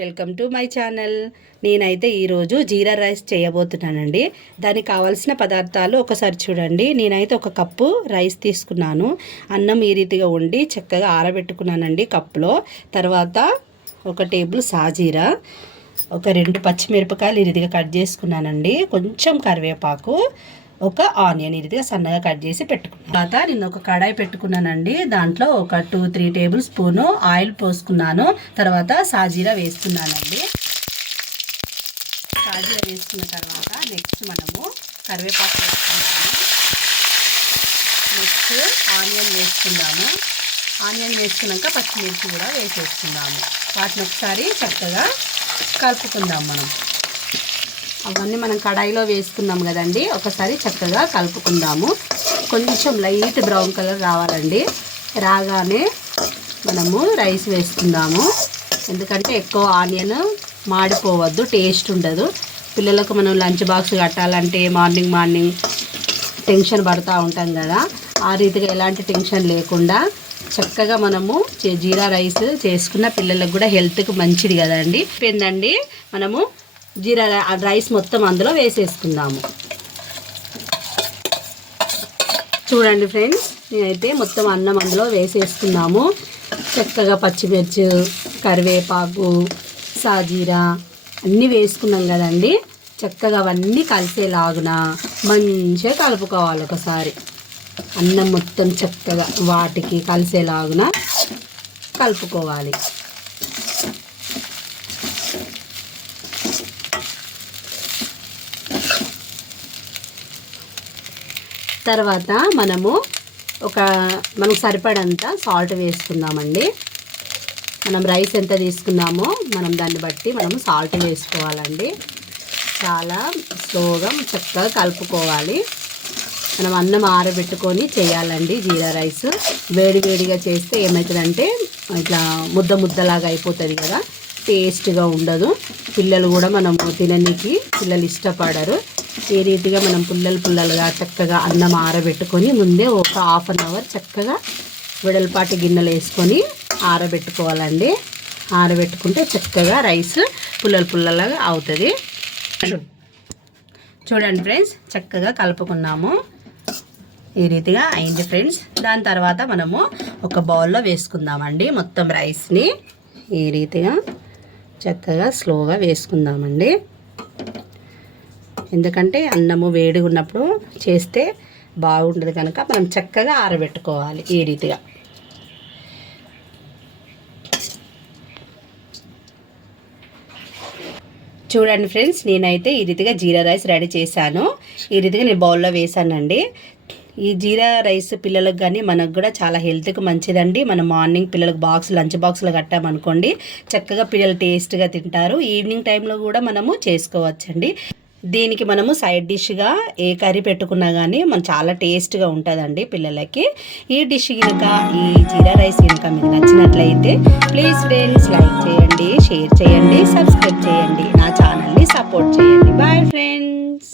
Welcome to my channel. నేనైతే ఈరోజు జీరా rice చేయబోతున్నానండి. దానికి కావాల్సిన పదార్థాలు ఒకసారి చూడండి. నేనైతే ఒక కప్పు రైస్ తీసుకున్నాను. అన్నం ఈ రీతిగా వండి చక్కగా ఆరబెట్టుకున్నానండి కప్పులో. తర్వాత ఒక టేబుల్ సాజీరా, ఒక 2 పచ్చిమిరపకాయలు ఈ రీతిగా కట్ చేసుకున్నానండి. కొంచెం కరివేపాకు, ఒక ఆనియన్ ఈ రీతిగా సన్నగా కట్ చేసి పెట్టుకున్నాను. తర్వాత నేను ఒక కడాయి పెట్టుకున్నానండి. దాంట్లో ఒక 2-3 టేబుల్ స్పూను ఆయిల్ పోసుకున్నాను. తర్వాత సాజీరా వేసుకున్నానండి. సాజీరా వేసుకున్న తర్వాత నెక్స్ట్ మనము కరివేపాకు వేసుకున్నాము. నెక్స్ట్ ఆనియన్ వేసుకుందాము. ఆనియన్ వేసుకున్నాక పచ్చిమిర్చి కూడా వేసేసుకుందాము. వాటిని ఒకసారి చక్కగా కలుపుకుందాం. అవన్నీ మనం కడాయిలో వేసుకున్నాం కదండి. ఒకసారి చక్కగా కలుపుకుందాము. కొంచెం లైట్ బ్రౌన్ కలర్ రావాలండి. రాగానే మనము రైస్ వేసుకుందాము. ఎందుకంటే ఎక్కువ ఆనియన్ మాడిపోవద్దు, టేస్ట్ ఉండదు. పిల్లలకు మనం లంచ్ బాక్స్ కట్టాలంటే మార్నింగ్ టెన్షన్ పడుతూ ఉంటాం కదా. ఆ రీతిగా ఎలాంటి టెన్షన్ లేకుండా చక్కగా మనము జీరా రైస్ చేసుకున్న పిల్లలకు కూడా హెల్త్కి మంచిది కదండి. ఏంటండి, మనము జీరా రైస్ మొత్తం అందులో వేసేసుకుందాము. చూడండి ఫ్రెండ్స్, నేనైతే మొత్తం అన్నం అందులో వేసేసుకున్నాము. చక్కగా పచ్చిమిర్చి, కరివేపాకు, సాజీరా అన్నీ వేసుకున్నాం కదండి. చక్కగా అవన్నీ కలిసేలాగున మంచిగా కలుపుకోవాలి. ఒకసారి అన్నం మొత్తం చక్కగా వాటికి కలిసేలాగున కలుపుకోవాలి. తర్వాత మనకు సరిపడంత సాల్ట్ వేసుకుందామండి. మనం రైస్ ఎంత తీసుకున్నామో దాన్ని బట్టి మనము సాల్ట్ వేసుకోవాలండి. చాలా స్లోగా చక్కగా కలుపుకోవాలి. మనం అన్నం ఆరబెట్టుకొని చేయాలండి జీరా రైస్. వేడిగా చేస్తే ఏమవుతుందంటే ఇట్లా ముద్దలాగా అయిపోతుంది కదా, టేస్ట్గా ఉండదు. పిల్లలు కూడా మనము తిననీకి పిల్లలు ఇష్టపడరు. ఈ రీతిగా మనం పుల్లలుగా చక్కగా అన్నం ఆరబెట్టుకొని ముందే ఒక హాఫ్ అన్ అవర్ చక్కగా వెడల్పాటి గిన్నెలు వేసుకొని ఆరబెట్టుకోవాలండి. ఆరబెట్టుకుంటే చక్కగా రైస్ పుల్లలాగా అవుతుంది. చూడండి ఫ్రెండ్స్, చక్కగా కలుపుకున్నాము. ఈ రీతిగా అయింది ఫ్రెండ్స్. దాని తర్వాత మనము ఒక బౌల్లో వేసుకుందామండి. మొత్తం రైస్ని ఈ రీతిగా చక్కగా స్లోగా వేసుకుందామండి. ఎందుకంటే అన్నము వేడిగా ఉన్నప్పుడు చేస్తే బాగుంటుంది కనుక మనం చక్కగా ఆరబెట్టుకోవాలి. ఈ రీతిగా చూడండి ఫ్రెండ్స్, నేనైతే ఈ రీతిగా జీరా రైస్ రెడీ చేశాను. ఈ రీతిగా నేను బౌల్లో వేసానండి. ఈ జీరా రైస్ పిల్లలకు కానీ మనకు కూడా చాలా హెల్త్కి మంచిదండి. మనం మార్నింగ్ పిల్లలకు లంచ్ బాక్సులు కట్టామనుకోండి, చక్కగా పిల్లలు టేస్ట్గా తింటారు. ఈవినింగ్ టైంలో కూడా మనము చేసుకోవచ్చండి. దీనికి మనము సైడ్ డిష్గా ఏ కర్రీ పెట్టుకున్నా కానీ చాలా టేస్ట్గా ఉంటుందండి పిల్లలకి. ఈ డిష్ కనుక, ఈ జీరా రైస్ కనుక మీకు నచ్చినట్లయితే ప్లీజ్ ఫ్రెండ్స్ లైక్ చేయండి, షేర్ చేయండి, సబ్స్క్రైబ్ చేయండి, నా ఛానల్ని సపోర్ట్ చేయండి. Bye friends.